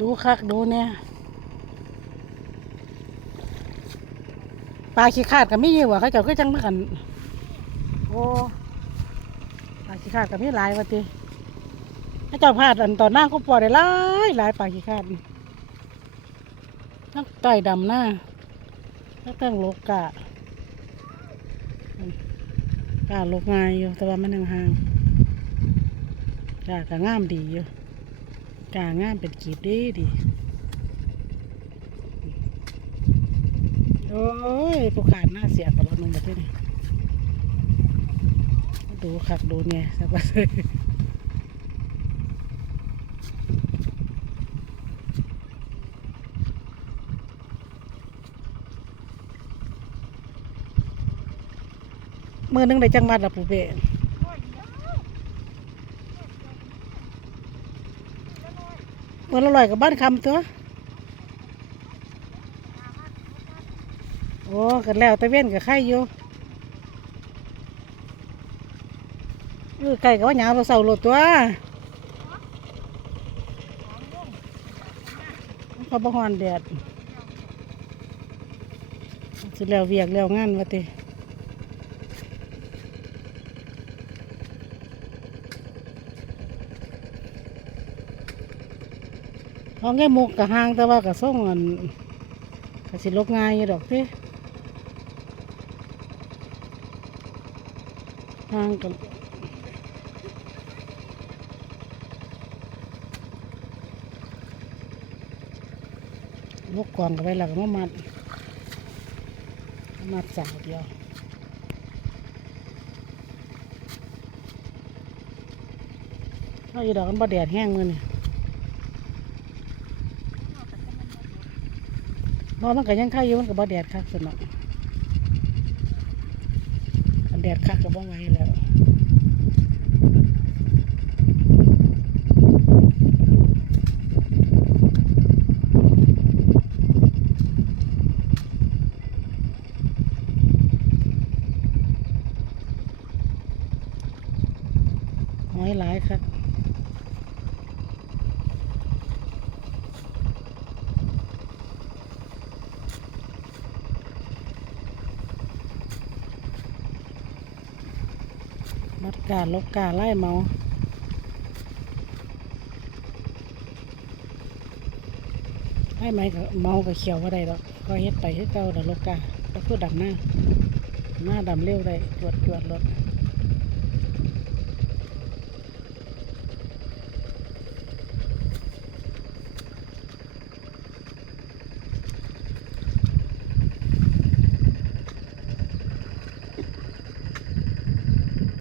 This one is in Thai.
ดูคักดูเนี่ยปลาขี้ขาดกับมีอยู่วะเขาเจ้าก็จังมากันโอ้ปลาขี้ขาดกับมีหลายวะติเขาเจ้าพลาดอันตอหน้าก็ปล่อยได้หลายหลายปลาขี้ขาดทั้งไก่ดำหน้าทั้งเครื่องโลกกะกะโลกง่ายอยู่แต่ว่ามันยังห่างๆกะกะงามดีอยู่ กางามเป็นกีบดีดีโอ้ยผู้ขาดหน้าเสียกับราหนึ่งประเทศนี่ดูคักดูเนี่ยสบายมือนึงได้จังมัดละปูเป้ มือละลอยกับบ้านคำตัวโอ้กันแล้วตะเว้นกับไข่อยู่เออไก่ก็ว่าหยาวเราเสาหลดตัวเขาบ่ฮอนแดดสิแล้วเวียกแล้วงานวะติ ห้องแง่มุกกับห้างแต่ว่ากับส่งอันก็สิลบง่ายอยู่ดอกพี่ห้างกันลูกกวางก็ไปหลักมามัดมัดสาวเดียวเอาอีดอกมันบ่แดดแห้งมือนี่ บ่มันก็ยังไข่อยู่มันก็บ่แดดคักสนอกแดดคักก็บ่ไหวแล้วหอยหลายครับ มัดกาลบกาไล่เมาไล่ไหมก็เมาก็เขียวว่าได้ดอกก็เฮ็ดไปเฮ็ดเก่าแต่ลบกาก็คือดำหน้าหน้าดำเร็วได้ตรวจตรวจรถ